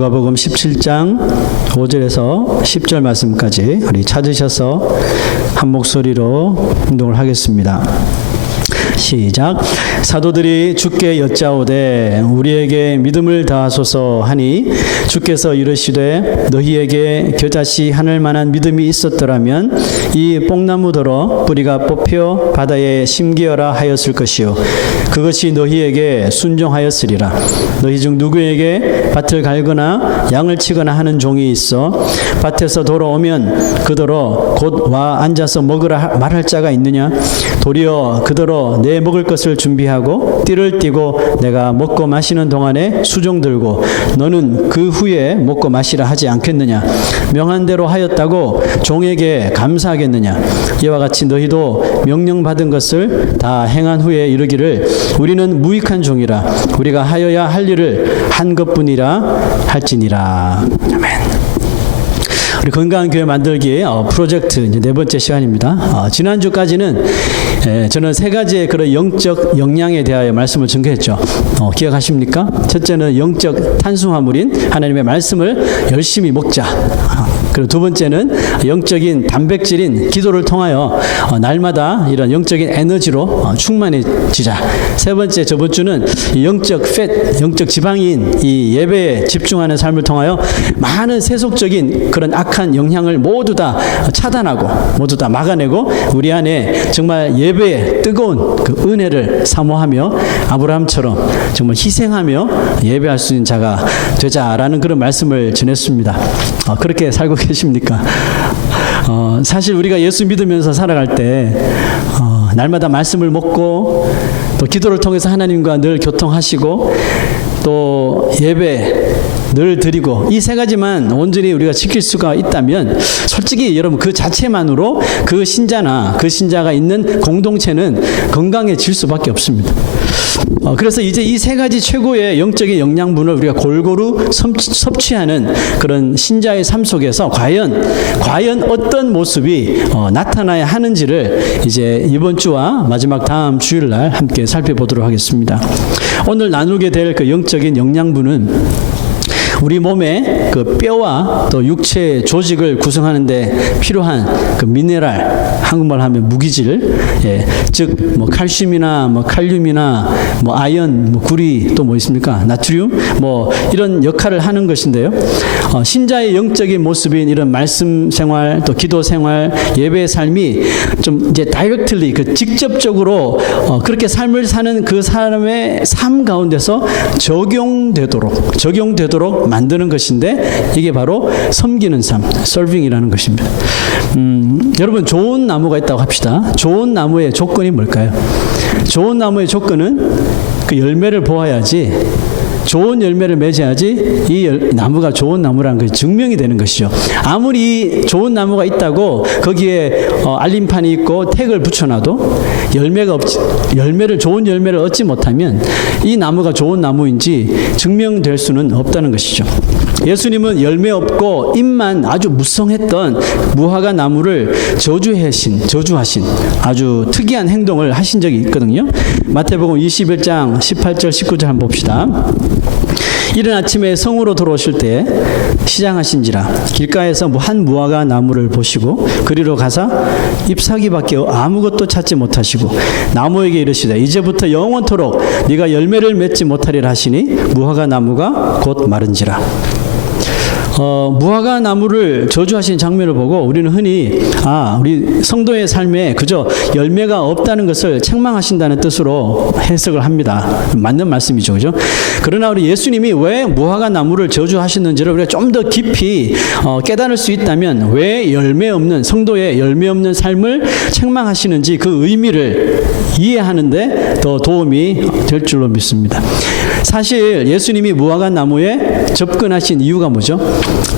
누가복음 17장 5절에서 10절 말씀까지 우리 찾으셔서 한 목소리로 운동을 하겠습니다. 시작. 사도들이 주께 여짜오되 우리에게 믿음을 다하소서 하니 주께서 이르시되 너희에게 겨자씨 하늘 만한 믿음이 있었더라면 이 뽕나무더러 뿌리가 뽑혀 바다에 심기어라 하였을 것이요 그것이 너희에게 순종하였으리라. 너희 중 누구에게 밭을 갈거나 양을 치거나 하는 종이 있어 밭에서 돌아오면 그더러 곧 와 앉아서 먹으라 말할 자가 있느냐? 도리어 그더러 내 먹을 것을 준비하고 띠를 띠고 내가 먹고 마시는 동안에 수종 들고 너는 그 후에 먹고 마시라 하지 않겠느냐? 명한 대로 하였다고 종에게 감사하겠느냐? 이와 같이 너희도 명령받은 것을 다 행한 후에 이르기를 우리는 무익한 종이라 우리가 하여야 할 일을 한 것뿐이라 할지니라. 아멘. 우리 건강한 교회 만들기 프로젝트 이제 네 번째 시간입니다. 지난주까지는 저는 세 가지의 그런 영적 역량에 대하여 말씀을 전개했죠. 기억하십니까? 첫째는 영적 탄수화물인 하나님의 말씀을 열심히 먹자. 그리고 두 번째는 영적인 단백질인 기도를 통하여 날마다 이런 영적인 에너지로 충만해지자. 세 번째 저번 주는 영적 영적 지방인 이 예배에 집중하는 삶을 통하여 많은 세속적인 그런 악한 영향을 모두 다 차단하고 모두 다 막아내고 우리 안에 정말 예배의 뜨거운 그 은혜를 사모하며 아브라함처럼 정말 희생하며 예배할 수 있는 자가 되자라는 그런 말씀을 전했습니다. 그렇게 살고 계십니까? 사실 우리가 예수 믿으면서 살아갈 때 날마다 말씀을 먹고 또 기도를 통해서 하나님과 늘 교통하시고 또 예배 늘 드리고 이 세 가지만 온전히 우리가 지킬 수가 있다면 솔직히 여러분 그 자체만으로 그 신자나 그 신자가 있는 공동체는 건강해질 수밖에 없습니다. 그래서 이제 이 세 가지 최고의 영적인 영양분을 우리가 골고루 섭취하는 그런 신자의 삶 속에서 과연 어떤 모습이 나타나야 하는지를 이제 이번 주와 마지막 다음 주일날 함께 살펴보도록 하겠습니다. 오늘 나누게 될 그 영적인 영양분은 우리 몸의 그 뼈와 또 육체의 조직을 구성하는데 필요한 그 미네랄, 한국말 하면 무기질, 즉 뭐 칼슘이나 뭐 칼륨이나 뭐 아연, 뭐 구리 또 뭐 있습니까? 나트륨, 뭐 이런 역할을 하는 것인데요. 신자의 영적인 모습인 이런 말씀 생활, 또 기도 생활, 예배의 삶이 좀 이제 다이렉틀리 그 직접적으로 그렇게 삶을 사는 그 사람의 삶 가운데서 적용되도록 만드는 것인데 이게 바로 섬기는 삶, 서빙이라는 것입니다. 여러분 좋은 나무가 있다고 합시다. 좋은 나무의 조건이 뭘까요? 좋은 나무의 조건은 그 열매를 보아야지 좋은 열매를 맺어야지 이 나무가 좋은 나무라는 것이 증명이 되는 것이죠. 아무리 좋은 나무가 있다고 거기에 알림판이 있고 태그를 붙여놔도 좋은 열매를 얻지 못하면 이 나무가 좋은 나무인지 증명될 수는 없다는 것이죠. 예수님은 열매 없고 잎만 아주 무성했던 무화과 나무를 저주하신 아주 특이한 행동을 하신 적이 있거든요. 마태복음 21장 18절 19절 한번 봅시다. 이른 아침에 성으로 들어오실 때 시장하신지라 길가에서 한 무화과 나무를 보시고 그리로 가사 잎사귀밖에 아무것도 찾지 못하시고 나무에게 이르시되 이제부터 영원토록 네가 열매를 맺지 못하리라 하시니 무화과 나무가 곧 마른지라. 무화과 나무를 저주하신 장면을 보고 우리는 흔히 우리 성도의 삶에 그저 열매가 없다는 것을 책망하신다는 뜻으로 해석을 합니다. 맞는 말씀이죠, 그죠? 그러나 우리 예수님이 왜 무화과 나무를 저주하시는지를 우리가 좀 더 깊이 깨달을 수 있다면 왜 성도의 열매 없는 삶을 책망하시는지 그 의미를 이해하는데 더 도움이 될 줄로 믿습니다. 사실 예수님이 무화과 나무에 접근하신 이유가 뭐죠?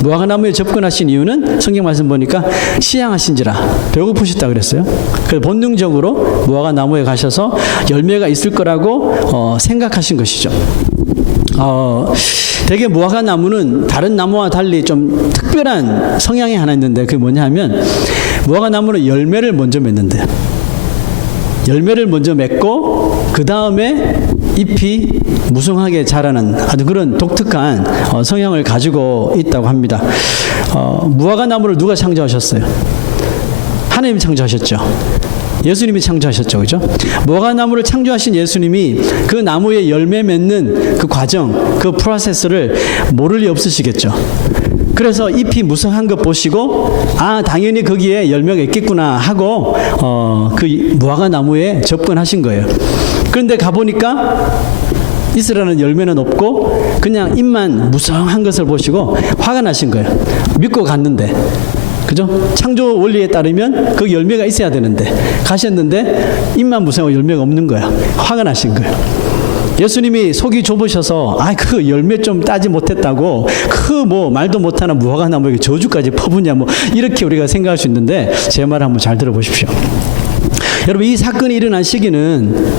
무화과 나무에 접근하신 이유는 성경 말씀 보니까 시향하신지라 배고프셨다 그랬어요. 그래서 본능적으로 무화과 나무에 가셔서 열매가 있을 거라고 생각하신 것이죠. 대개 무화과 나무는 다른 나무와 달리 좀 특별한 성향이 하나 있는데 그게 뭐냐 하면 무화과 나무는 열매를 먼저 맺는데요. 열매를 먼저 맺고 그 다음에 잎이 무성하게 자라는 아주 그런 독특한 성향을 가지고 있다고 합니다. 무화과 나무를 누가 창조하셨어요? 하나님이 창조하셨죠. 예수님이 창조하셨죠. 그죠? 무화과 나무를 창조하신 예수님이 그 나무에 열매 맺는 그 과정, 그 프로세스를 모를 리 없으시겠죠. 그래서 잎이 무성한 것 보시고 당연히 거기에 열매가 있겠구나 하고 그 무화과 나무에 접근하신 거예요. 그런데 가보니까 있으라는 열매는 없고 그냥 잎만 무성한 것을 보시고 화가 나신 거예요. 믿고 갔는데. 그죠? 창조 원리에 따르면 그 열매가 있어야 되는데 가셨는데 잎만 무성하고 열매가 없는 거야. 화가 나신 거예요. 예수님이 속이 좁으셔서 그 열매 좀 따지 못했다고 그 말도 못하는 무화과 나무에게 저주까지 퍼붓냐 이렇게 우리가 생각할 수 있는데 제 말 한번 잘 들어보십시오. 여러분 이 사건이 일어난 시기는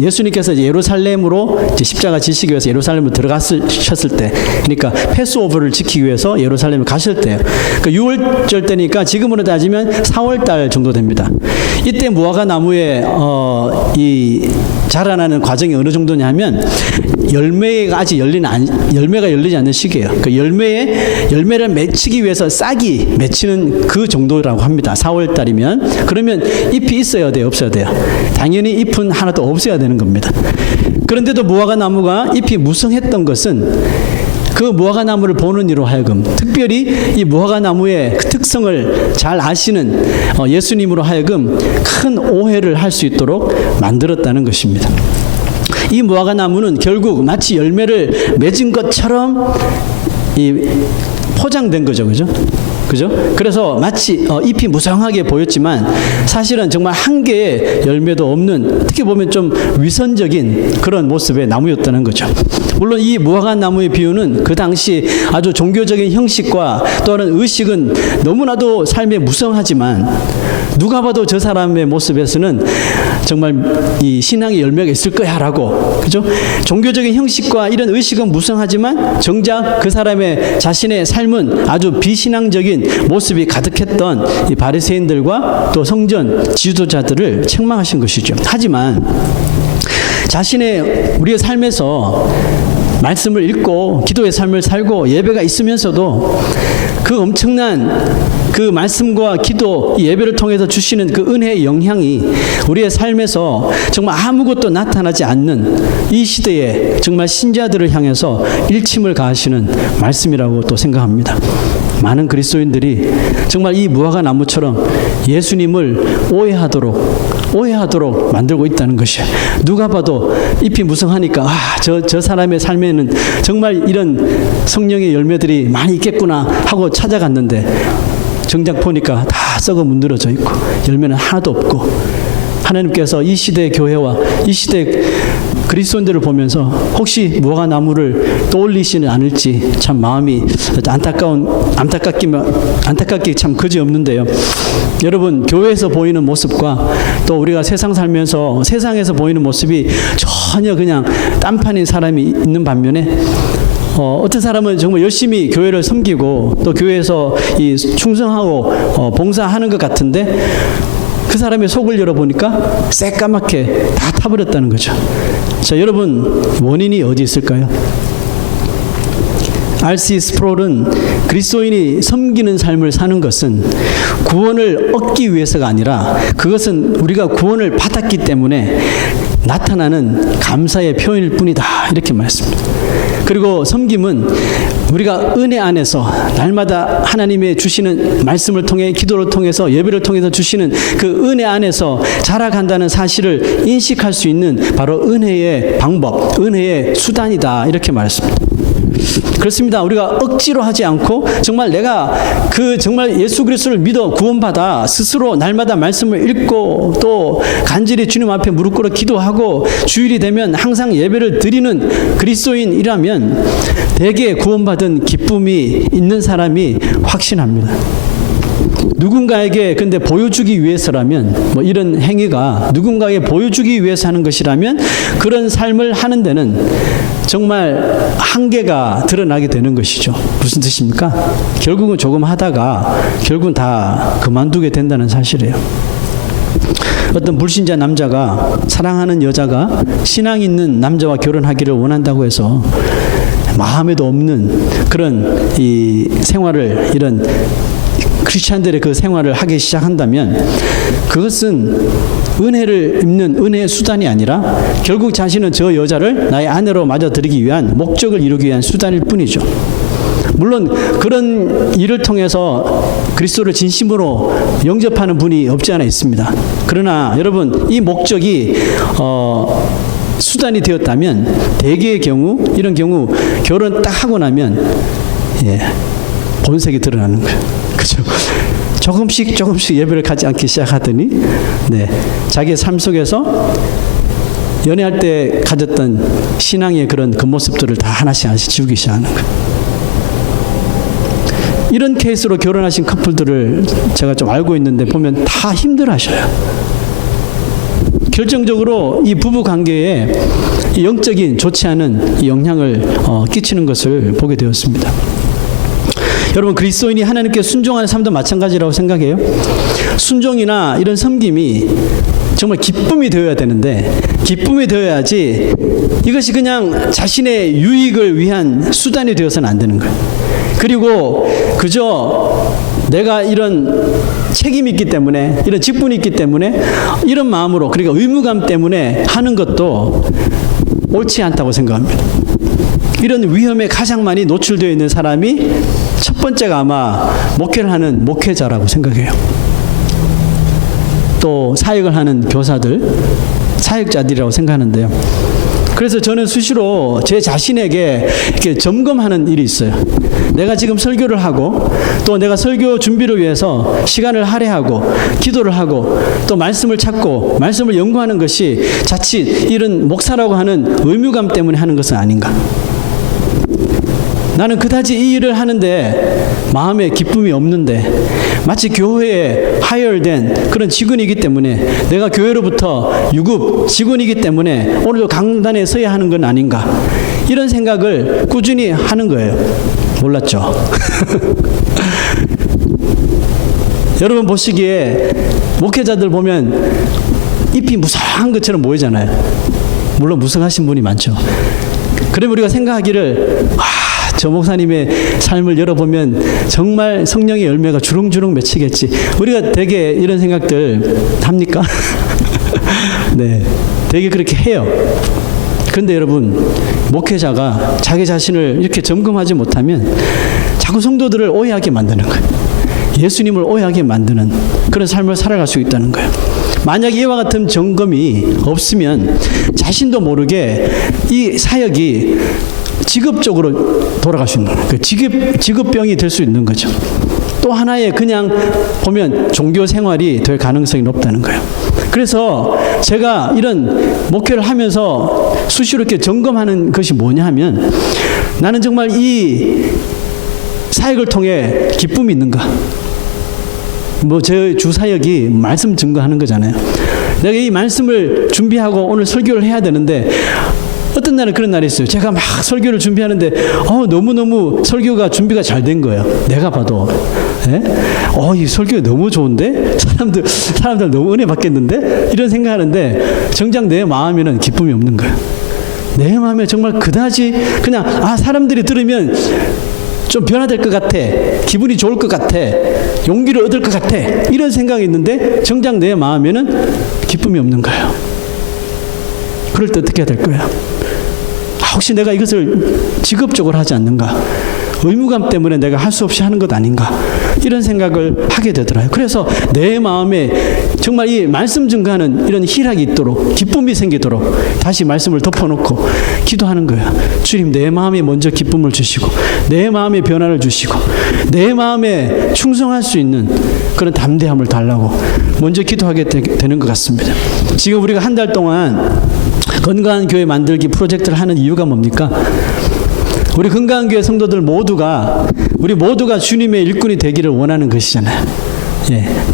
예수님께서 이제 예루살렘으로 이제 십자가 지시기 위해서 예루살렘으로 들어가셨을 때, 그러니까 패스오버를 지키기 위해서 예루살렘에 가실 때예요. 그러니까 6월절 때니까 지금으로 따지면 4월달 정도 됩니다. 이때 무화과 나무에 이 자라나는 과정이 어느 정도냐면 열매가 아직 열매가 열리지 않는 시기예요. 그 열매를 맺히기 위해서 싹이 맺히는 그 정도라고 합니다. 4월달이면 그러면 잎이 있어야 돼요, 없어야 돼요? 당연히 잎은 하나도 없어야 되는 겁니다. 그런데도 무화과 나무가 잎이 무성했던 것은 그 무화과 나무를 보는 이로 하여금 특별히 이 무화과 나무의 그 특성을 잘 아시는 예수님으로 하여금 큰 오해를 할 수 있도록 만들었다는 것입니다. 이 무화과 나무는 결국 마치 열매를 맺은 것처럼 포장된 거죠. 그죠? 그래서 마치 잎이 무성하게 보였지만 사실은 정말 한 개의 열매도 없는 어떻게 보면 좀 위선적인 그런 모습의 나무였다는 거죠. 물론 이 무화과 나무의 비유는 그 당시 아주 종교적인 형식과 또는 의식은 너무나도 삶에 무성하지만 누가 봐도 저 사람의 모습에서는 정말 이 신앙의 열매가 있을 거야라고, 그죠? 종교적인 형식과 이런 의식은 무성하지만 정작 그 사람의 자신의 삶은 아주 비신앙적인 모습이 가득했던 이 바리새인들과 또 성전 지도자들을 책망하신 것이죠. 하지만 우리의 삶에서 말씀을 읽고 기도의 삶을 살고 예배가 있으면서도 그 엄청난 그 말씀과 기도, 예배를 통해서 주시는 그 은혜의 영향이 우리의 삶에서 정말 아무것도 나타나지 않는 이 시대에 정말 신자들을 향해서 일침을 가하시는 말씀이라고 또 생각합니다. 많은 그리스도인들이 정말 이 무화과 나무처럼 예수님을 오해하도록 만들고 있다는 것이에요. 누가 봐도 잎이 무성하니까 저 사람의 삶에는 정말 이런 성령의 열매들이 많이 있겠구나 하고 찾아갔는데 정작 보니까 다 썩어 문드러져 있고 열매는 하나도 없고, 하나님께서 이 시대의 교회와 이 시대의 그리스도인들을 보면서 혹시 무화과 나무를 떠올리시는 않을지 참 마음이 안타깝기 참 그지없는데요. 여러분, 교회에서 보이는 모습과 또 우리가 세상 살면서 세상에서 보이는 모습이 전혀 그냥 딴판인 사람이 있는 반면에 어떤 사람은 정말 열심히 교회를 섬기고 또 교회에서 충성하고 봉사하는 것 같은데 그 사람의 속을 열어보니까 새까맣게 다 타버렸다는 거죠. 자, 여러분, 원인이 어디 있을까요? R.C. 스프롤은 그리스도인이 섬기는 삶을 사는 것은 구원을 얻기 위해서가 아니라 그것은 우리가 구원을 받았기 때문에 나타나는 감사의 표현일 뿐이다, 이렇게 말했습니다. 그리고 섬김은 우리가 은혜 안에서 날마다 하나님의 주시는 말씀을 통해 기도를 통해서 예배를 통해서 주시는 그 은혜 안에서 자라간다는 사실을 인식할 수 있는 바로 은혜의 방법, 은혜의 수단이다, 이렇게 말했습니다. 그렇습니다. 우리가 억지로 하지 않고 정말 내가 정말 예수 그리스도를 믿어 구원받아 스스로 날마다 말씀을 읽고 또 간절히 주님 앞에 무릎 꿇어 기도하고 주일이 되면 항상 예배를 드리는 그리스도인이라면 대개 구원받은 기쁨이 있는 사람이 확신합니다. 누군가에게 근데 보여주기 위해서라면 이런 행위가 누군가에게 보여주기 위해서 하는 것이라면 그런 삶을 하는 데는 정말 한계가 드러나게 되는 것이죠. 무슨 뜻입니까? 결국은 조금 하다가 결국은 다 그만두게 된다는 사실이에요. 어떤 불신자 남자가 사랑하는 여자가 신앙 있는 남자와 결혼하기를 원한다고 해서 마음에도 없는 그런 이 생활을, 이런 크리스찬들의 그 생활을 하기 시작한다면 그것은 은혜를 입는 은혜의 수단이 아니라 결국 자신은 저 여자를 나의 아내로 맞아들이기 위한 목적을 이루기 위한 수단일 뿐이죠. 물론 그런 일을 통해서 그리스도를 진심으로 영접하는 분이 없지 않아 있습니다. 그러나 여러분, 이 목적이 수단이 되었다면 대개의 경우, 이런 경우 결혼 딱 하고 나면 본색이 드러나는 거예요. 그죠? 조금씩 예배를 가지 않기 시작하더니 자기의 삶 속에서 연애할 때 가졌던 신앙의 그런 겉모습들을 다 하나씩 지우기 시작하는 거예요. 이런 케이스로 결혼하신 커플들을 제가 좀 알고 있는데 보면 다 힘들어하셔요. 결정적으로 이 부부 관계에 영적인 좋지 않은 영향을 끼치는 것을 보게 되었습니다. 여러분, 그리스도인이 하나님께 순종하는 삶도 마찬가지라고 생각해요. 순종이나 이런 섬김이 정말 기쁨이 되어야 되는데, 기쁨이 되어야지 이것이 그냥 자신의 유익을 위한 수단이 되어서는 안 되는 거예요. 그리고 그저 내가 이런 책임이 있기 때문에, 이런 직분이 있기 때문에, 이런 마음으로, 그러니까 의무감 때문에 하는 것도 옳지 않다고 생각합니다. 이런 위험에 가장 많이 노출되어 있는 사람이 첫 번째가 아마 목회를 하는 목회자라고 생각해요. 또 사역을 하는 교사들, 사역자들이라고 생각하는데요. 그래서 저는 수시로 제 자신에게 이렇게 점검하는 일이 있어요. 내가 지금 설교를 하고, 또 내가 설교 준비를 위해서 시간을 할애하고, 기도를 하고, 또 말씀을 찾고, 말씀을 연구하는 것이 자칫 이런 목사라고 하는 의무감 때문에 하는 것은 아닌가. 나는 그다지 이 일을 하는데 마음에 기쁨이 없는데 마치 교회에 하열된 그런 직원이기 때문에, 내가 교회로부터 유급 직원이기 때문에 오늘도 강단에 서야 하는 건 아닌가, 이런 생각을 꾸준히 하는 거예요. 몰랐죠? 여러분 보시기에 목회자들 보면 잎이 무성한 것처럼 보이잖아요. 물론 무성하신 분이 많죠. 그러면 우리가 생각하기를, 저 목사님의 삶을 열어보면 정말 성령의 열매가 주렁주렁 맺히겠지. 우리가 되게 이런 생각들 합니까? 네, 되게 그렇게 해요. 그런데 여러분, 목회자가 자기 자신을 이렇게 점검하지 못하면 자꾸 성도들을 오해하게 만드는 거예요. 예수님을 오해하게 만드는 그런 삶을 살아갈 수 있다는 거예요. 만약 이와 같은 점검이 없으면 자신도 모르게 이 사역이 직업적으로 돌아갈 수 있는 거예요. 그 직업병이 될 수 있는 거죠. 또 하나의 그냥 보면 종교 생활이 될 가능성이 높다는 거예요. 그래서 제가 이런 목회를 하면서 수시로 이렇게 점검하는 것이 뭐냐 하면, 나는 정말 이 사역을 통해 기쁨이 있는가? 제 주 사역이 말씀 증거하는 거잖아요. 내가 이 말씀을 준비하고 오늘 설교를 해야 되는데, 어떤 날은 그런 날이 있어요. 제가 막 설교를 준비하는데 너무너무 설교가 준비가 잘 된 거예요. 내가 봐도. 이 설교 너무 좋은데? 사람들 너무 은혜 받겠는데? 이런 생각하는데 정작 내 마음에는 기쁨이 없는 거예요. 내 마음에 정말 그다지 그냥 사람들이 들으면 좀 변화될 것 같아, 기분이 좋을 것 같아, 용기를 얻을 것 같아, 이런 생각이 있는데 정작 내 마음에는 기쁨이 없는 거예요. 그럴 때 어떻게 해야 될 거야? 혹시 내가 이것을 직업적으로 하지 않는가? 의무감 때문에 내가 할 수 없이 하는 것 아닌가? 이런 생각을 하게 되더라고요. 그래서 내 마음에 정말 이 말씀 증거하는 이런 희락이 있도록, 기쁨이 생기도록 다시 말씀을 덮어놓고 기도하는 거예요. 주님, 내 마음에 먼저 기쁨을 주시고, 내 마음에 변화를 주시고, 내 마음에 충성할 수 있는 그런 담대함을 달라고 먼저 기도하게 되는 것 같습니다. 지금 우리가 한 달 동안 건강한 교회 만들기 프로젝트를 하는 이유가 뭡니까? 우리 건강한 교회 성도들 모두가, 우리 모두가 주님의 일꾼이 되기를 원하는 것이잖아요.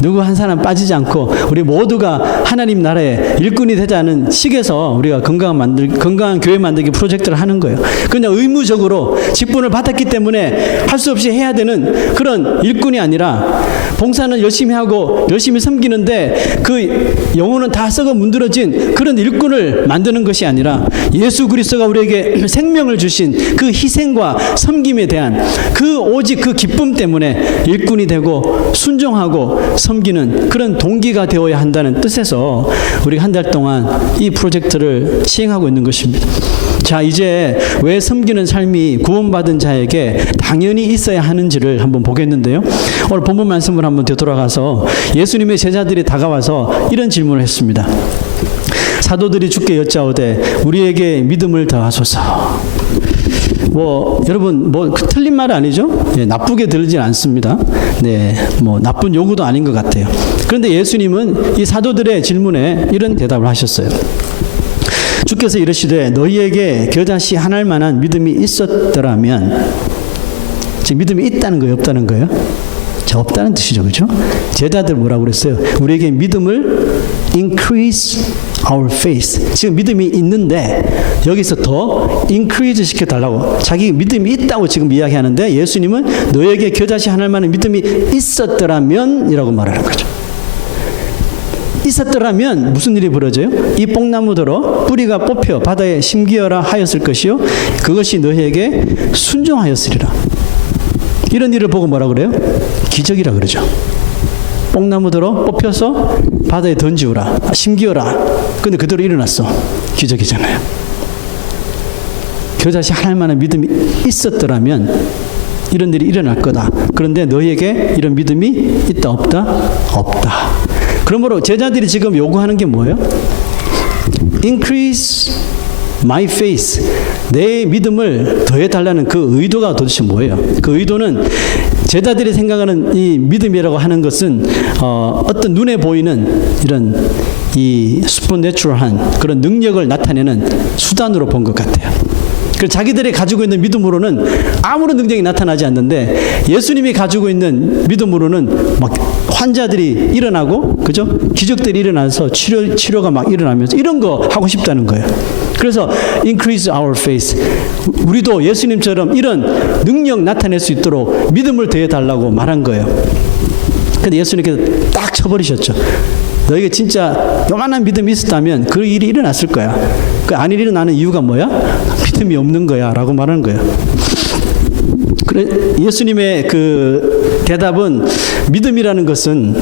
누구 한 사람 빠지지 않고 우리 모두가 하나님 나라의 일꾼이 되자는 식에서 우리가 건강한 교회 만들기 프로젝트를 하는 거예요. 그냥 의무적으로 직분을 받았기 때문에 할 수 없이 해야 되는 그런 일꾼이 아니라 봉사는 열심히 하고 열심히 섬기는데 그 영혼은 다 썩어 문드러진 그런 일꾼을 만드는 것이 아니라 예수 그리스도가 우리에게 생명을 주신 그 희생과 섬김에 대한 오직 그 기쁨 때문에 일꾼이 되고 순종하고 섬기는 그런 동기가 되어야 한다는 뜻에서 우리가 한 달 동안 이 프로젝트를 시행하고 있는 것입니다. 자, 이제 왜 섬기는 삶이 구원받은 자에게 당연히 있어야 하는지를 한번 보겠는데요. 오늘 본문 말씀을 한번 되돌아가서 예수님의 제자들이 다가와서 이런 질문을 했습니다. 사도들이 주께 여짜오되 우리에게 믿음을 더하소서. 여러분 틀린 말 아니죠? 네, 나쁘게 들리진 않습니다. 네, 나쁜 요구도 아닌 것 같아요. 그런데 예수님은 이 사도들의 질문에 이런 대답을 하셨어요. 주께서 이르시되 너희에게 겨자씨 하나일 만한 믿음이 있었더라면, 지금 믿음이 있다는 거예요, 없다는 거예요? 없다는 뜻이죠, 그렇죠? 제자들 뭐라고 그랬어요? 우리에게 믿음을 increase our faith. 지금 믿음이 있는데 여기서 더 increase 시켜달라고, 자기 믿음이 있다고 지금 이야기하는데 예수님은 너에게 겨자씨 하나일 만한 믿음이 있었더라면 이라고 말하는 거죠. 있었더라면 무슨 일이 벌어져요? 이 뽕나무더러 뿌리가 뽑혀 바다에 심기어라 하였을 것이요 그것이 너희에게 순종하였으리라. 이런 일을 보고 뭐라 그래요? 기적이라 그러죠. 뽕나무더러 뽑혀서 바다에 던지우라, 심기어라. 근데 그대로 일어났어. 기적이잖아요. 겨자씨 하나일 만한 믿음이 있었더라면 이런 일이 일어날 거다. 그런데 너희에게 이런 믿음이 있다 없다? 없다. 그러므로 제자들이 지금 요구하는 게 뭐예요? Increase my faith. 내 믿음을 더해달라는 그 의도가 도대체 뭐예요? 그 의도는 제자들이 생각하는 이 믿음이라고 하는 것은 어떤 눈에 보이는 이런 이 슈퍼내추럴한 그런 능력을 나타내는 수단으로 본 것 같아요. 자기들이 가지고 있는 믿음으로는 아무런 능력이 나타나지 않는데 예수님이 가지고 있는 믿음으로는 막 환자들이 일어나고, 그죠? 기적들이 일어나서 치료가 막 일어나면서 이런 거 하고 싶다는 거예요. 그래서 increase our faith. 우리도 예수님처럼 이런 능력 나타낼 수 있도록 믿음을 더해달라고 말한 거예요. 근데 예수님께서 딱 쳐버리셨죠. 너에게 진짜 요만한 믿음이 있었다면 그 일이 일어났을 거야. 그 안 일어나는 이유가 뭐야? 믿음이 없는 거야 라고 말하는 거예요. 그래, 예수님의 그 대답은 믿음이라는 것은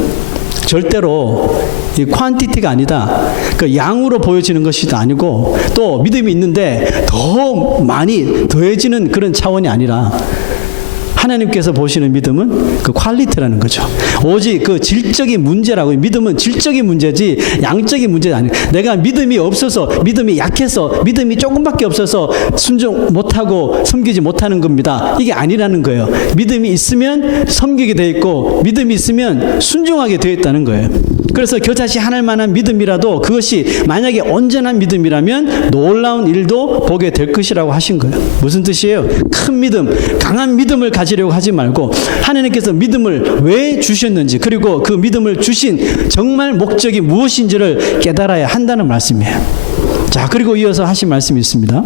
절대로 이 퀀티티가 아니다. 그 양으로 보여지는 것이 아니고 또 믿음이 있는데 더 많이 더해지는 그런 차원이 아니라 하나님께서 보시는 믿음은 그 퀄리티라는 거죠. 오직 그 질적인 문제라고. 믿음은 질적인 문제지 양적인 문제가 아니에요. 내가 믿음이 없어서, 믿음이 약해서, 믿음이 조금밖에 없어서 순종 못하고 섬기지 못하는 겁니다. 이게 아니라는 거예요. 믿음이 있으면 섬기게 돼 있고 믿음이 있으면 순종하게 되어 있다는 거예요. 그래서 겨자씨 하나일 만한 믿음이라도 그것이 만약에 온전한 믿음이라면 놀라운 일도 보게 될 것이라고 하신 거예요. 무슨 뜻이에요? 큰 믿음, 강한 믿음을 가지려고 하지 말고 하나님께서 믿음을 왜 주셨는지, 그리고 그 믿음을 주신 정말 목적이 무엇인지를 깨달아야 한다는 말씀이에요. 자, 그리고 이어서 하신 말씀이 있습니다.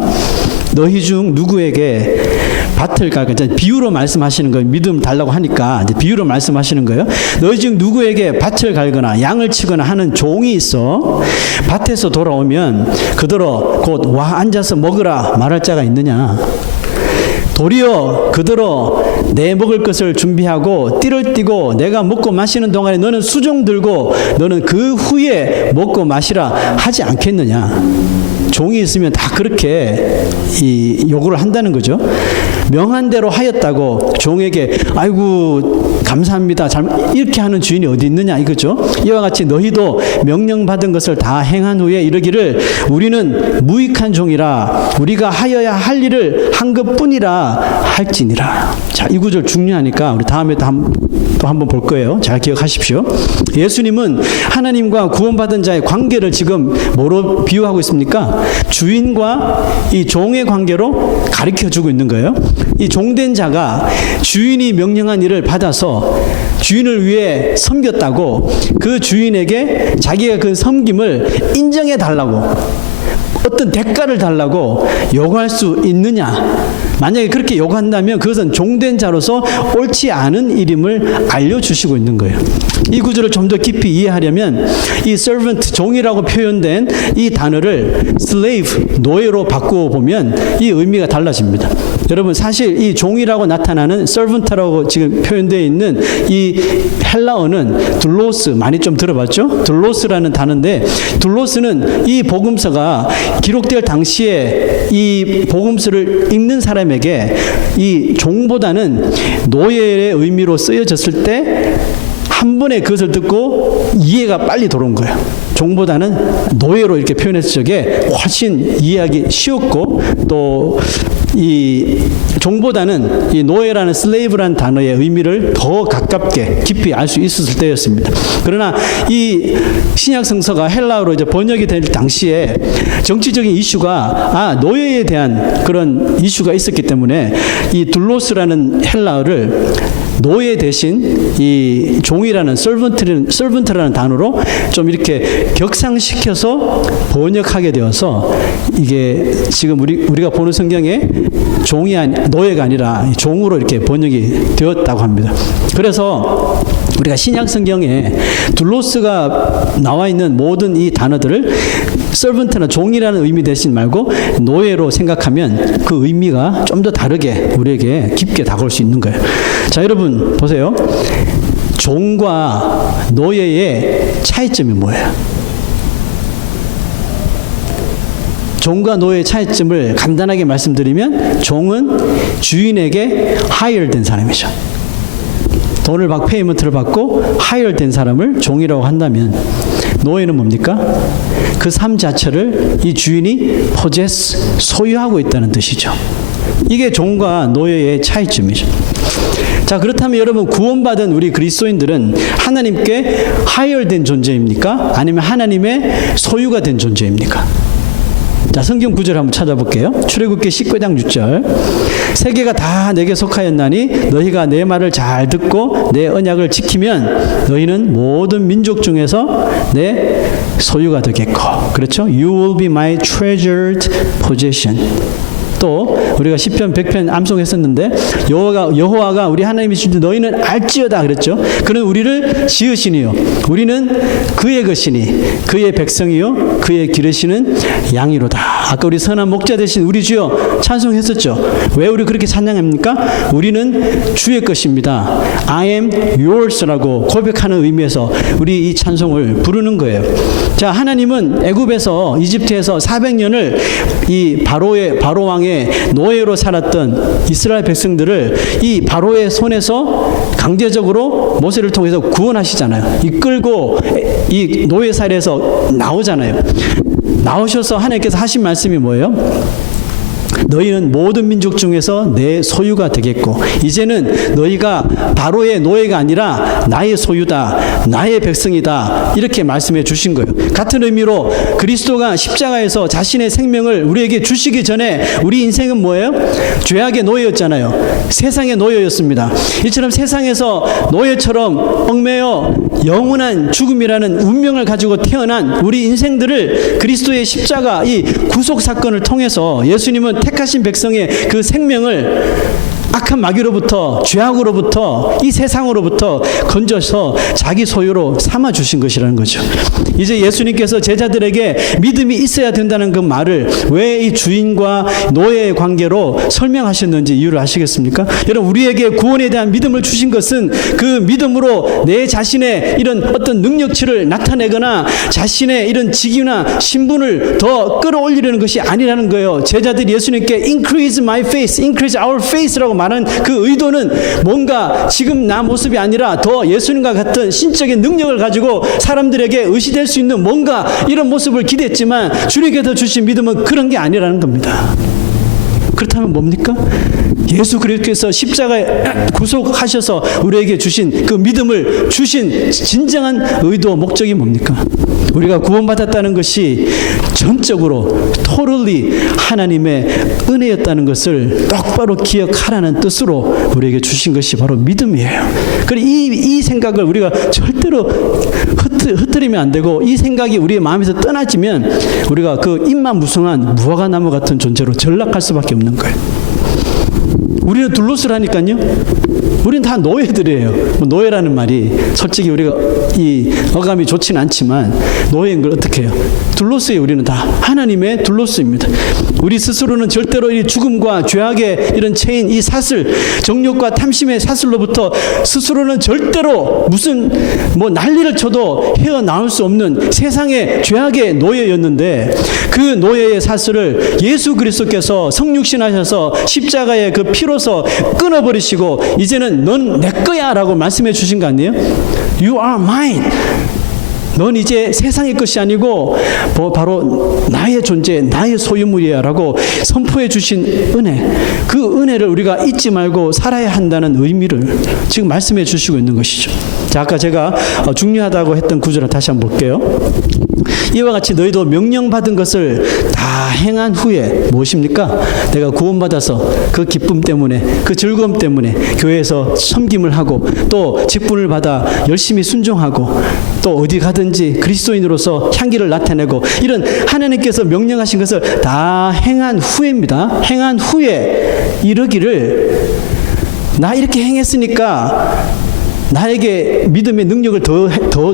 너희 중 누구에게 밭을 갈까? 비유로 말씀하시는 거예요. 믿음 달라고 하니까 이제 비유로 말씀하시는 거예요. 너희 중 누구에게 밭을 갈거나 양을 치거나 하는 종이 있어 밭에서 돌아오면 그더러 곧 와 앉아서 먹으라 말할 자가 있느냐? 도리어 그더러 내 먹을 것을 준비하고 띠를 띠고 내가 먹고 마시는 동안에 너는 수종 들고 너는 그 후에 먹고 마시라 하지 않겠느냐? 종이 있으면 다 그렇게 요구를 한다는 거죠. 명한 대로 하였다고 종에게 아이고 감사합니다 이렇게 하는 주인이 어디 있느냐 이거죠. 이와 같이 너희도 명령받은 것을 다 행한 후에 이르기를 우리는 무익한 종이라 우리가 하여야 할 일을 한 것뿐이라 할지니라. 자, 이 구절 중요하니까 우리 다음에 또 한번 볼 거예요. 잘 기억하십시오. 예수님은 하나님과 구원받은 자의 관계를 지금 뭐로 비유하고 있습니까? 주인과 이 종의 관계로 가르쳐주고 있는 거예요. 이 종된 자가 주인이 명령한 일을 받아서 주인을 위해 섬겼다고 그 주인에게 자기가 그 섬김을 인정해 달라고, 어떤 대가를 달라고 요구할 수 있느냐? 만약에 그렇게 요구한다면 그것은 종된 자로서 옳지 않은 일임을 알려주시고 있는 거예요. 이 구절을 좀 더 깊이 이해하려면 이 servant, 종이라고 표현된 이 단어를 slave, 노예로 바꾸어 보면 이 의미가 달라집니다. 여러분, 사실 이 종이라고 나타나는 servant라고 지금 표현되어 있는 이 헬라어는 둘로스, 많이 좀 들어봤죠? 둘로스라는 단어인데, 둘로스는 이 복음서가 기록될 당시에 이 복음서를 읽는 사람에게 이 종보다는 노예의 의미로 쓰여졌을 때 한 번에 그것을 듣고 이해가 빨리 들어온 거예요. 종보다는 노예로 이렇게 표현했을 적에 훨씬 이해하기 쉬웠고, 또 이 종보다는 이 노예라는 슬레이브라는 단어의 의미를 더 가깝게 깊이 알 수 있었을 때였습니다. 그러나 이 신약 성서가 헬라어로 이제 번역이 될 당시에 정치적인 이슈가 노예에 대한 그런 이슈가 있었기 때문에 이 둘로스라는 헬라어를 노예 대신 이 종이라는 servant라는 단어로 좀 이렇게 격상시켜서 번역하게 되어서 이게 지금 우리가 보는 성경에 노예가 아니라 종으로 이렇게 번역이 되었다고 합니다. 그래서 우리가 신약 성경에 둘로스가 나와 있는 모든 이 단어들을 servant나 종이라는 의미 대신 말고 노예로 생각하면 그 의미가 좀 더 다르게 우리에게 깊게 다가올 수 있는 거예요. 자, 여러분 보세요. 종과 노예의 차이점이 뭐예요? 종과 노예의 차이점을 간단하게 말씀드리면, 종은 주인에게 hire 된 사람이죠. 돈을 페이먼트를 받고 hire 된 사람을 종이라고 한다면, 노예는 뭡니까? 그 삶 자체를 이 주인이 possess, 소유하고 있다는 뜻이죠. 이게 종과 노예의 차이점이죠. 자, 그렇다면 여러분, 구원받은 우리 그리스도인들은 하나님께 hire 된 존재입니까? 아니면 하나님의 소유가 된 존재입니까? 자, 성경 구절 한번 찾아볼게요. 출애굽기 19장 6절. 세계가 다 내게 속하였나니 너희가 내 말을 잘 듣고 내 언약을 지키면 너희는 모든 민족 중에서 내 소유가 되겠고. 그렇죠? You will be my treasured possession. 또 우리가 시편 100편 암송했었는데, 여호와가 우리 하나님이 주신 너희는 알지어다 그랬죠. 그는 우리를 지으시니요 우리는 그의 것이니 그의 백성이요 그의 기르시는 양이로다. 아까 우리 선한 목자 되신 우리 주여 찬송했었죠. 왜 우리 그렇게 찬양합니까? 우리는 주의 것입니다. I am yours라고 고백하는 의미에서 우리 이 찬송을 부르는 거예요. 자, 하나님은 애굽에서, 이집트에서 400년을 이 바로 왕의 노예로 살았던 이스라엘 백성들을 이 바로의 손에서 강제적으로 모세를 통해서 구원하시잖아요. 이끌고 이 노예살에서 나오잖아요. 나오셔서 하나님께서 하신 말씀이 뭐예요? 너희는 모든 민족 중에서 내 소유가 되겠고, 이제는 너희가 바로의 노예가 아니라 나의 소유다, 나의 백성이다, 이렇게 말씀해 주신 거예요. 같은 의미로 그리스도가 십자가에서 자신의 생명을 우리에게 주시기 전에 우리 인생은 뭐예요? 죄악의 노예였잖아요. 세상의 노예였습니다. 이처럼 세상에서 노예처럼 얽매여 영원한 죽음이라는 운명을 가지고 태어난 우리 인생들을 그리스도의 십자가, 이 구속 사건을 통해서 예수님은 택하신 백성의 그 생명을 악한 마귀로부터, 죄악으로부터, 이 세상으로부터 건져서 자기 소유로 삼아 주신 것이라는 거죠. 이제 예수님께서 제자들에게 믿음이 있어야 된다는 그 말을 왜 이 주인과 노예의 관계로 설명하셨는지 이유를 아시겠습니까? 여러분, 우리에게 구원에 대한 믿음을 주신 것은 그 믿음으로 내 자신의 이런 어떤 능력치를 나타내거나 자신의 이런 직위나 신분을 더 끌어올리려는 것이 아니라는 거예요. 제자들이 예수님께 increase my faith, increase our faith라고 말하는 그 의도는 뭔가 지금 나 모습이 아니라 더 예수님과 같은 신적인 능력을 가지고 사람들에게 의시될 수 있는 뭔가 이런 모습을 기대했지만, 주님께서 주신 믿음은 그런 게 아니라는 겁니다. 그렇다면 뭡니까? 예수 그리스도께서 십자가에 구속하셔서 우리에게 주신 그 믿음을 주신 진정한 의도, 목적이 뭡니까? 우리가 구원받았다는 것이 전적으로 totally 하나님의 은혜였다는 것을 똑바로 기억하라는 뜻으로 우리에게 주신 것이 바로 믿음이에요. 그리고 이 생각을 우리가 절대로 흐트리면 안 되고, 이 생각이 우리의 마음에서 떠나지면 우리가 그 입만 무성한 무화과 나무 같은 존재로 전락할 수밖에 없는 거예요. 우리는 둘로스라니까요. 우리는 다 노예들이에요. 노예라는 말이 솔직히 우리가 이 어감이 좋지는 않지만 노예인 걸 어떻게 해요? 둘로스예요. 우리는 다 하나님의 둘로스입니다. 우리 스스로는 절대로 이 죽음과 죄악의 이런 체인, 이 사슬, 정욕과 탐심의 사슬로부터 스스로는 절대로 무슨 난리를 쳐도 헤어나올 수 없는 세상의 죄악의 노예였는데, 그 노예의 사슬을 예수 그리스도께서 성육신하셔서 십자가의 그 피로서 끊어버리시고 이제는 넌 내 거야 라고 말씀해 주신 거 아니에요? You are mine. 넌 이제 세상의 것이 아니고 바로 나의 존재, 나의 소유물이야 라고 선포해 주신 은혜, 그 은혜를 우리가 잊지 말고 살아야 한다는 의미를 지금 말씀해 주시고 있는 것이죠. 자, 아까 제가 중요하다고 했던 구절을 다시 한번 볼게요. 이와 같이 너희도 명령받은 것을 다 행한 후에, 무엇입니까? 내가 구원받아서 그 기쁨 때문에, 그 즐거움 때문에 교회에서 섬김을 하고 또 직분을 받아 열심히 순종하고 또 어디 가든지 그리스도인으로서 향기를 나타내고, 이런 하나님께서 명령하신 것을 다 행한 후에입니다. 행한 후에 이르기를, 나 이렇게 행했으니까 나에게 믿음의 능력을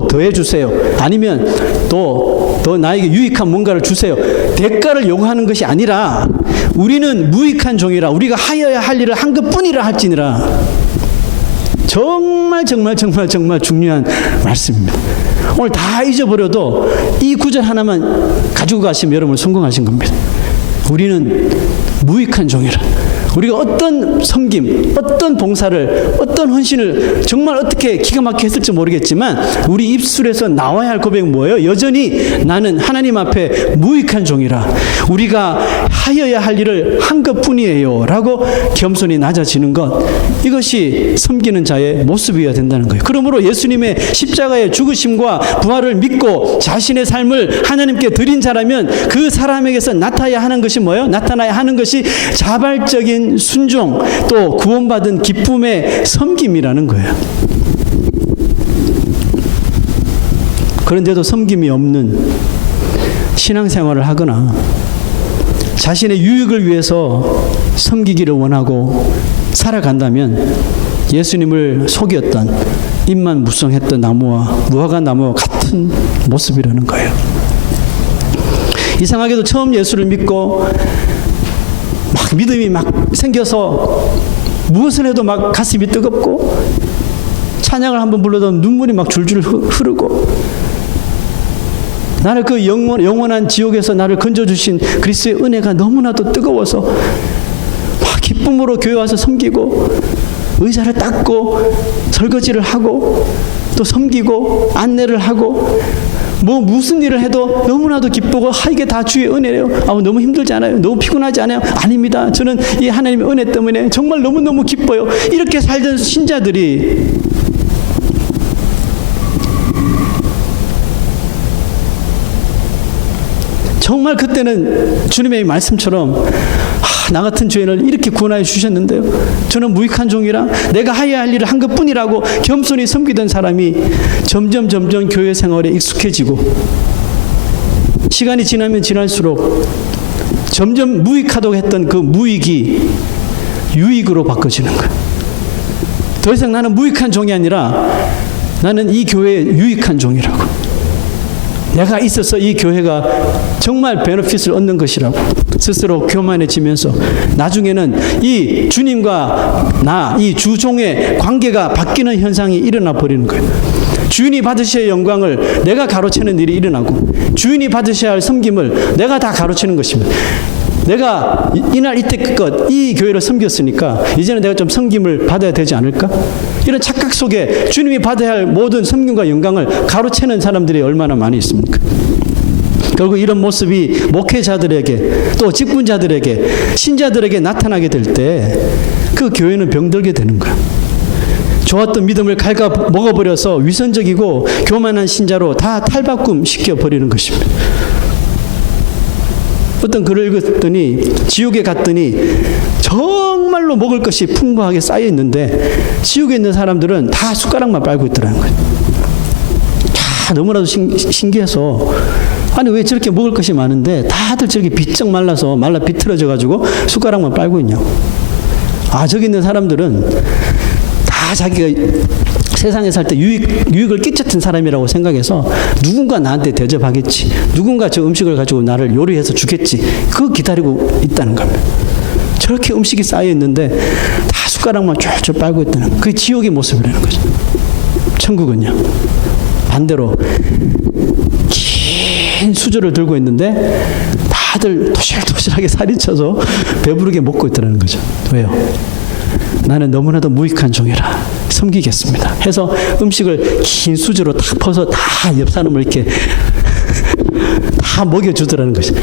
더해 주세요. 아니면 더 나에게 유익한 뭔가를 주세요. 대가를 요구하는 것이 아니라 우리는 무익한 종이라, 우리가 하여야 할 일을 한 것뿐이라 할지니라. 정말 중요한 말씀입니다. 오늘 다 잊어버려도 이 구절 하나만 가지고 가시면 여러분 성공하신 겁니다. 우리는 무익한 종이라. 우리가 어떤 섬김, 어떤 봉사를, 어떤 헌신을 정말 어떻게 기가 막히게 했을지 모르겠지만 우리 입술에서 나와야 할 고백은 뭐예요? 여전히 나는 하나님 앞에 무익한 종이라, 우리가 하여야 할 일을 한 것뿐이에요 라고 겸손히 낮아지는 것, 이것이 섬기는 자의 모습이어야 된다는 거예요. 그러므로 예수님의 십자가의 죽으심과 부활을 믿고 자신의 삶을 하나님께 드린 자라면 그 사람에게서 나타나야 하는 것이 뭐예요? 나타나야 하는 것이 자발적인 순종, 또 구원받은 기쁨의 섬김이라는 거예요. 그런데도 섬김이 없는 신앙생활을 하거나 자신의 유익을 위해서 섬기기를 원하고 살아간다면 예수님을 속였던, 입만 무성했던 나무와 무화과 나무와 같은 모습이라는 거예요. 이상하게도 처음 예수를 믿고 막 믿음이 막 생겨서 무엇을 해도 막 가슴이 뜨겁고, 찬양을 한번 불러도 눈물이 막 줄줄 흐르고, 나를 그 영원한 지옥에서 나를 건져주신 그리스도의 은혜가 너무나도 뜨거워서 막 기쁨으로 교회 와서 섬기고, 의자를 닦고 설거지를 하고 또 섬기고 안내를 하고, 무슨 일을 해도 너무나도 기쁘고, 이게 다 주의 은혜래요. 너무 힘들지 않아요? 너무 피곤하지 않아요? 아닙니다. 저는 이 하나님의 은혜 때문에 정말 너무너무 기뻐요. 이렇게 살던 신자들이 정말 그때는 주님의 말씀처럼 나 같은 죄인을 이렇게 구원하여 주셨는데요, 저는 무익한 종이라 내가 하여야 할 일을 한 것뿐이라고 겸손히 섬기던 사람이 점점 교회 생활에 익숙해지고, 시간이 지나면 지날수록 점점 무익하다고 했던 그 무익이 유익으로 바꿔지는 거예요. 더 이상 나는 무익한 종이 아니라 나는 이 교회의 유익한 종이라고, 내가 있어서 이 교회가 정말 베너핏을 얻는 것이라고 스스로 교만해지면서 나중에는 이 주님과 나, 이 주종의 관계가 바뀌는 현상이 일어나 버리는 거예요. 주인이 받으셔야 할 영광을 내가 가로채는 일이 일어나고, 주인이 받으셔야 할 섬김을 내가 다 가로채는 것입니다. 내가 이날 이때껏 이 교회를 섬겼으니까 이제는 내가 좀 섬김을 받아야 되지 않을까? 이런 착각 속에 주님이 받아야 할 모든 섬김과 영광을 가로채는 사람들이 얼마나 많이 있습니까? 결국 이런 모습이 목회자들에게 또 직분자들에게 신자들에게 나타나게 될 때 그 교회는 병들게 되는 거야. 좋았던 믿음을 갉아 먹어버려서 위선적이고 교만한 신자로 다 탈바꿈 시켜버리는 것입니다. 어떤 글을 읽었더니 지옥에 갔더니 정말로 먹을 것이 풍부하게 쌓여 있는데 지옥에 있는 사람들은 다 숟가락만 빨고 있더라는 거예요. 다 너무나도 신기해서 아니 왜 저렇게 먹을 것이 많은데 다들 저렇게 비쩍 말라서 말라 비틀어져 가지고 숟가락만 빨고 있냐고. 아, 저기 있는 사람들은 다 자기가 세상에 살 때 유익을 끼쳤던 사람이라고 생각해서 누군가 나한테 대접하겠지. 누군가 저 음식을 가지고 나를 요리해서 주겠지. 그거 기다리고 있다는 겁니다. 저렇게 음식이 쌓여 있는데 다 숟가락만 쫄쫄 빨고 있다는 그게 지옥의 모습이라는 거죠. 천국은요. 반대로 긴 수저를 들고 있는데 다들 도실도실하게 살이 쪄서 배부르게 먹고 있다는 거죠. 왜요? 나는 너무나도 무익한 종이라 섬기겠습니다 해서 음식을 긴 수저로 다 퍼서 다 옆 사람을 이렇게 다 먹여주더라는 것이.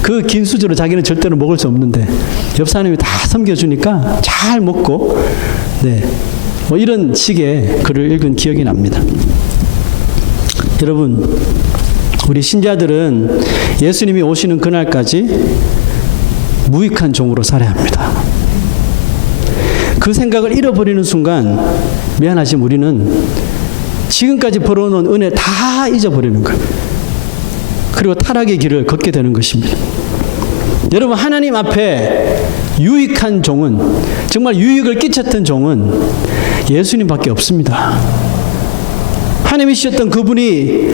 그 긴 수저로 자기는 절대로 먹을 수 없는데 옆 사람이 다 섬겨주니까 잘 먹고, 네, 뭐 이런 식의 글을 읽은 기억이 납니다. 여러분, 우리 신자들은 예수님이 오시는 그날까지 무익한 종으로 살아야 합니다. 그 생각을 잃어버리는 순간 미안하지만 우리는 지금까지 벌어놓은 은혜 다 잊어버리는 거예요. 그리고 타락의 길을 걷게 되는 것입니다. 여러분, 하나님 앞에 유익한 종은, 정말 유익을 끼쳤던 종은 예수님밖에 없습니다. 하나님이셨던 그분이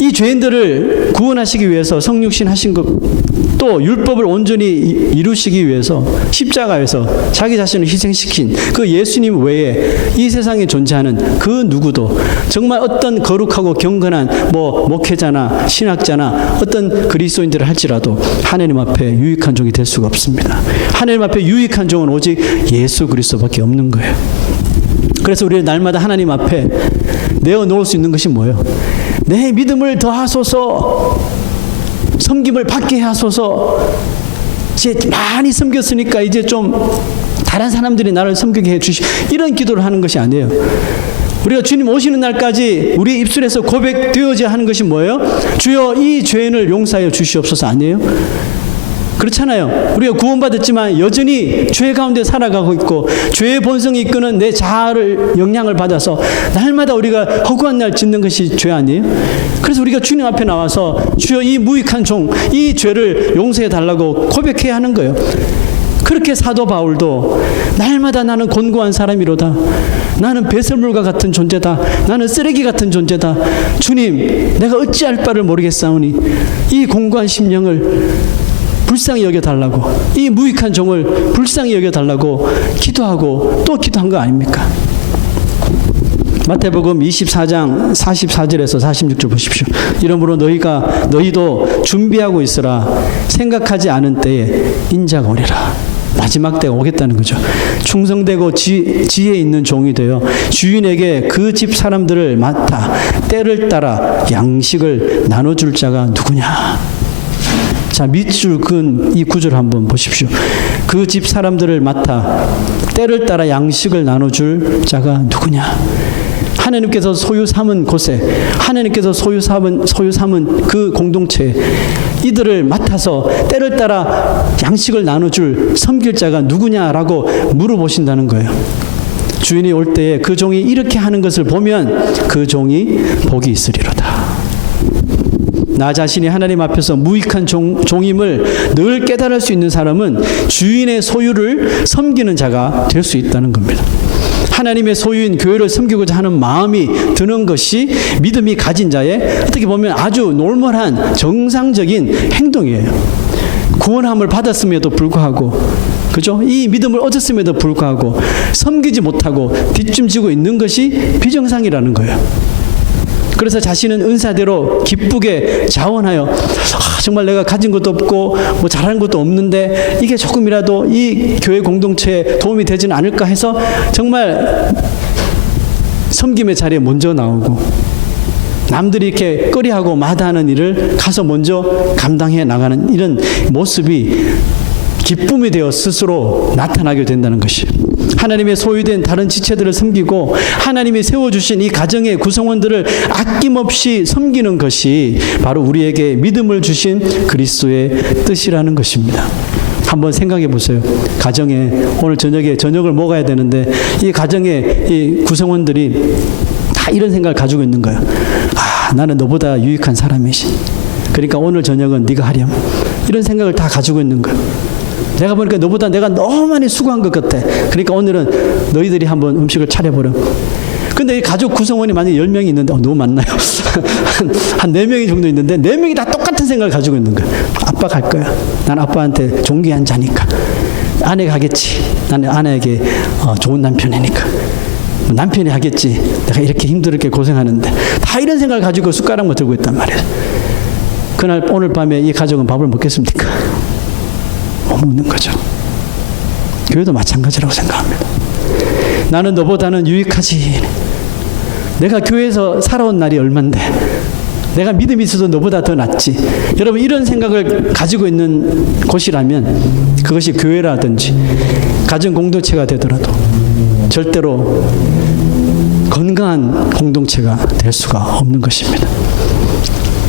이 죄인들을 구원하시기 위해서 성육신 하신 것, 또 율법을 온전히 이루시기 위해서 십자가에서 자기 자신을 희생시킨 그 예수님 외에 이 세상에 존재하는 그 누구도 정말 어떤 거룩하고 경건한 목회자나 신학자나 어떤 그리스도인들을 할지라도 하나님 앞에 유익한 종이 될 수가 없습니다. 하나님 앞에 유익한 종은 오직 예수 그리스도밖에 없는 거예요. 그래서 우리는 날마다 하나님 앞에 내어놓을 수 있는 것이 뭐예요? 내 믿음을 더하소서, 섬김을 받게 하소서. 이제 많이 섬겼으니까 이제 좀 다른 사람들이 나를 섬기게 해주시, 이런 기도를 하는 것이 아니에요. 우리가 주님 오시는 날까지 우리 입술에서 고백되어져야 하는 것이 뭐예요? 주여 이 죄인을 용서하여 주시옵소서 아니에요? 그렇잖아요. 우리가 구원받았지만 여전히 죄 가운데 살아가고 있고 죄의 본성이 이끄는 내 자아를 영향을 받아서 날마다 우리가 허구한 날 짓는 것이 죄 아니에요? 그래서 우리가 주님 앞에 나와서 주여 이 무익한 종, 이 죄를 용서해 달라고 고백해야 하는 거예요. 그렇게 사도 바울도 날마다 나는 곤고한 사람이로다. 나는 배설물과 같은 존재다. 나는 쓰레기 같은 존재다. 주님, 내가 어찌할 바를 모르겠사오니 이 공고한 심령을 불쌍히 여겨달라고, 이 무익한 종을 불쌍히 여겨달라고 기도하고 또 기도한 거 아닙니까? 마태복음 24장 44절에서 46절 보십시오. 이러므로 너희도 준비하고 있으라. 생각하지 않은 때에 인자가 오리라. 마지막 때가 오겠다는 거죠. 충성되고 지혜 있는 종이 되어 주인에게 그 집 사람들을 맡아 때를 따라 양식을 나눠줄 자가 누구냐. 자, 밑줄 근 이 구절 한번 보십시오. 그 집 사람들을 맡아 때를 따라 양식을 나눠줄 자가 누구냐. 하나님께서 소유 삼은 곳에, 하나님께서 소유 삼은 그 공동체, 이들을 맡아서 때를 따라 양식을 나눠줄 섬길 자가 누구냐라고 물어보신다는 거예요. 주인이 올 때에 그 종이 이렇게 하는 것을 보면 그 종이 복이 있으리로다. 나 자신이 하나님 앞에서 무익한 종임을 늘 깨달을 수 있는 사람은 주인의 소유를 섬기는 자가 될 수 있다는 겁니다. 하나님의 소유인 교회를 섬기고자 하는 마음이 드는 것이 믿음이 가진 자의 어떻게 보면 아주 놀멀한 정상적인 행동이에요. 구원함을 받았음에도 불구하고, 그죠? 이 믿음을 얻었음에도 불구하고 섬기지 못하고 뒷짐지고 있는 것이 비정상이라는 거예요. 그래서 자신은 은사대로 기쁘게 자원하여 정말 내가 가진 것도 없고 뭐 잘하는 것도 없는데 이게 조금이라도 이 교회 공동체에 도움이 되지는 않을까 해서 정말 섬김의 자리에 먼저 나오고 남들이 이렇게 꺼리하고 마다하는 일을 가서 먼저 감당해 나가는 이런 모습이 기쁨이 되어 스스로 나타나게 된다는 것이에요. 하나님의 소유된 다른 지체들을 섬기고 하나님이 세워주신 이 가정의 구성원들을 아낌없이 섬기는 것이 바로 우리에게 믿음을 주신 그리스도의 뜻이라는 것입니다. 한번 생각해 보세요. 가정에 오늘 저녁에 저녁을 먹어야 되는데 이 가정의 이 구성원들이 다 이런 생각을 가지고 있는 거예요. 아, 나는 너보다 유익한 사람이지. 그러니까 오늘 저녁은 네가 하렴. 이런 생각을 다 가지고 있는 거예요. 내가 보니까 너보다 내가 너무 많이 수고한 것 같아. 그러니까 오늘은 너희들이 한번 음식을 차려보렴. 근데 이 가족 구성원이 만약에 10명이 있는데 너무 많나요? 한 4명이 정도 있는데 4명이 다 똑같은 생각을 가지고 있는 거예요. 아빠 갈 거야. 난 아빠한테 존귀한 자니까. 아내가 하겠지. 나는 아내에게 좋은 남편이니까. 남편이 하겠지. 내가 이렇게 힘들게 고생하는데. 다 이런 생각을 가지고 숟가락만 들고 있단 말이에요. 그날 오늘 밤에 이 가족은 밥을 먹겠습니까? 못 먹는 거죠. 교회도 마찬가지라고 생각합니다. 나는 너보다는 유익하지. 내가 교회에서 살아온 날이 얼만데 내가 믿음이 있어도 너보다 더 낫지. 여러분 이런 생각을 가지고 있는 곳이라면 그것이 교회라든지 가정 공동체가 되더라도 절대로 건강한 공동체가 될 수가 없는 것입니다.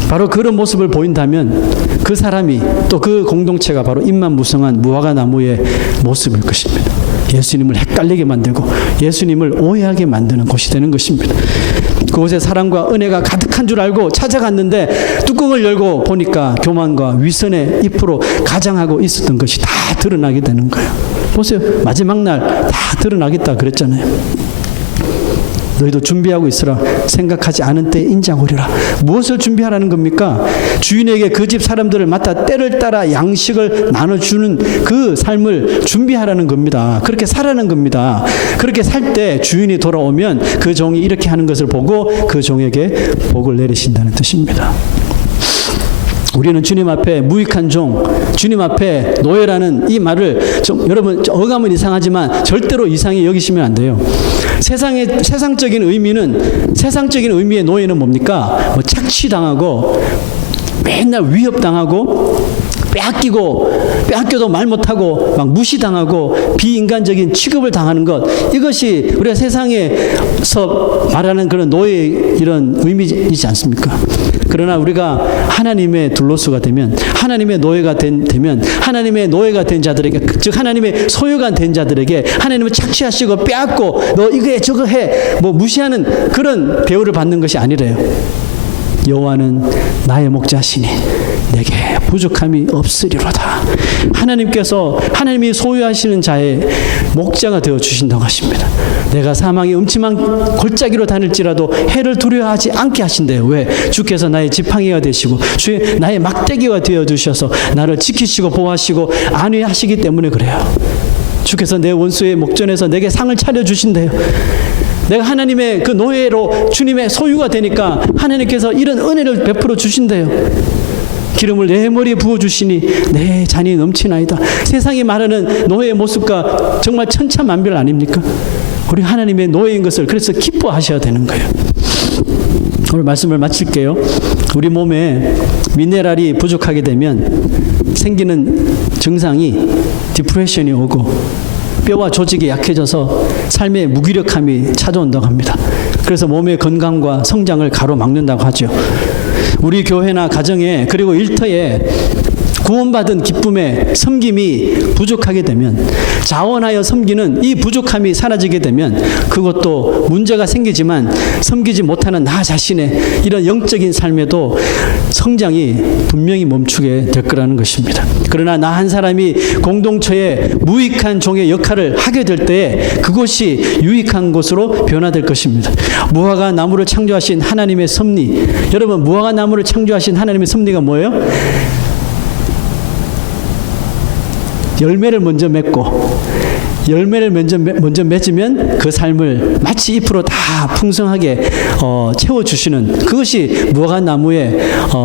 바로 그런 모습을 보인다면 그 사람이 또 그 공동체가 바로 잎만무성한 무화과 나무의 모습일 것입니다. 예수님을 헷갈리게 만들고 예수님을 오해하게 만드는 곳이 되는 것입니다. 그곳에 사랑과 은혜가 가득한 줄 알고 찾아갔는데 뚜껑을 열고 보니까 교만과 위선의 잎으로 가장하고 있었던 것이 다 드러나게 되는 거예요. 보세요. 마지막 날 다 드러나겠다 그랬잖아요. 너희도 준비하고 있으라. 생각하지 않은 때에 인자하리라. 무엇을 준비하라는 겁니까? 주인에게 그 집 사람들을 맡아 때를 따라 양식을 나눠주는 그 삶을 준비하라는 겁니다. 그렇게 살라는 겁니다. 그렇게 살 때 주인이 돌아오면 그 종이 이렇게 하는 것을 보고 그 종에게 복을 내리신다는 뜻입니다. 우리는 주님 앞에 무익한 종, 주님 앞에 노예라는 이 말을 여러분 어감은 이상하지만 절대로 이상히 여기시면 안 돼요. 세상적인 의미의 노예는 뭡니까? 뭐 착취당하고 맨날 위협당하고 빼앗겨도 말 못하고 막 무시당하고 비인간적인 취급을 당하는 것, 이것이 우리가 세상에서 말하는 그런 노예의 이런 의미이지 않습니까? 그러나 우리가 하나님의 둘로스가 되면, 하나님의 노예가 되면, 하나님의 노예가 된 자들에게, 즉 하나님의 소유가 된 자들에게 하나님은 착취하시고 빼앗고 너 이거 해 저거 해 뭐 무시하는 그런 대우를 받는 것이 아니래요. 여호와는 나의 목자시니 내게 부족함이 없으리로다. 하나님께서 하나님이 소유하시는 자의 목자가 되어 주신다고 하십니다. 내가 사망의 음침한 골짜기로 다닐지라도 해를 두려워하지 않게 하신대요. 왜? 주께서 나의 지팡이가 되시고 주의 나의 막대기가 되어 주셔서 나를 지키시고 보호하시고 안위하시기 때문에 그래요. 주께서 내 원수의 목전에서 내게 상을 차려주신대요. 내가 하나님의 그 노예로 주님의 소유가 되니까 하나님께서 이런 은혜를 베풀어 주신대요. 기름을 내 머리에 부어주시니 내 잔이 넘치나이다. 세상이 말하는 노예의 모습과 정말 천차만별 아닙니까? 우리 하나님의 노예인 것을 그래서 기뻐하셔야 되는 거예요. 오늘 말씀을 마칠게요. 우리 몸에 미네랄이 부족하게 되면 생기는 증상이 디프레션이 오고 뼈와 조직이 약해져서 삶의 무기력함이 찾아온다고 합니다. 그래서 몸의 건강과 성장을 가로막는다고 하죠. 우리 교회나 가정에 그리고 일터에 구원받은 기쁨의 섬김이 부족하게 되면, 자원하여 섬기는 이 부족함이 사라지게 되면 그것도 문제가 생기지만 섬기지 못하는 나 자신의 이런 영적인 삶에도 성장이 분명히 멈추게 될 거라는 것입니다. 그러나 나 한 사람이 공동체에 무익한 종의 역할을 하게 될 때에 그것이 유익한 곳으로 변화될 것입니다. 무화과 나무를 창조하신 하나님의 섭리, 여러분 무화과 나무를 창조하신 하나님의 섭리가 뭐예요? 열매를 먼저 맺고 열매를 먼저 맺으면 그 삶을 마치 잎으로 다 풍성하게 채워주시는 그것이 무화과 나무의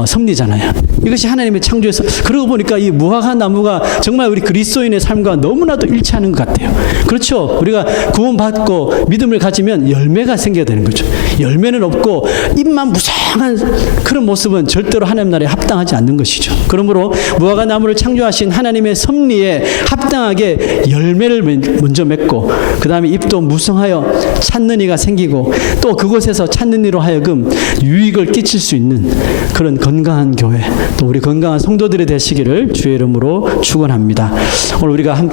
섭리잖아요. 이것이 하나님의 창조에서 그러고 보니까 이 무화과 나무가 정말 우리 그리스도인의 삶과 너무나도 일치하는 것 같아요. 그렇죠. 우리가 구원받고 믿음을 가지면 열매가 생겨야 되는 거죠. 열매는 없고 잎만 무성한 그런 모습은 절대로 하나님 나라에 합당하지 않는 것이죠. 그러므로 무화과 나무를 창조하신 하나님의 섭리에 합당하게 열매를 먼저 맺고 그 다음에 잎도 무성하여 찾는 이가 생기고 또 그곳에서 찾는 이로 하여금 유익을 끼칠 수 있는 그런 건강한 교회 또 우리 건강한 성도들이 되시기를 주의 이름으로 축원합니다. 오늘 우리가 함께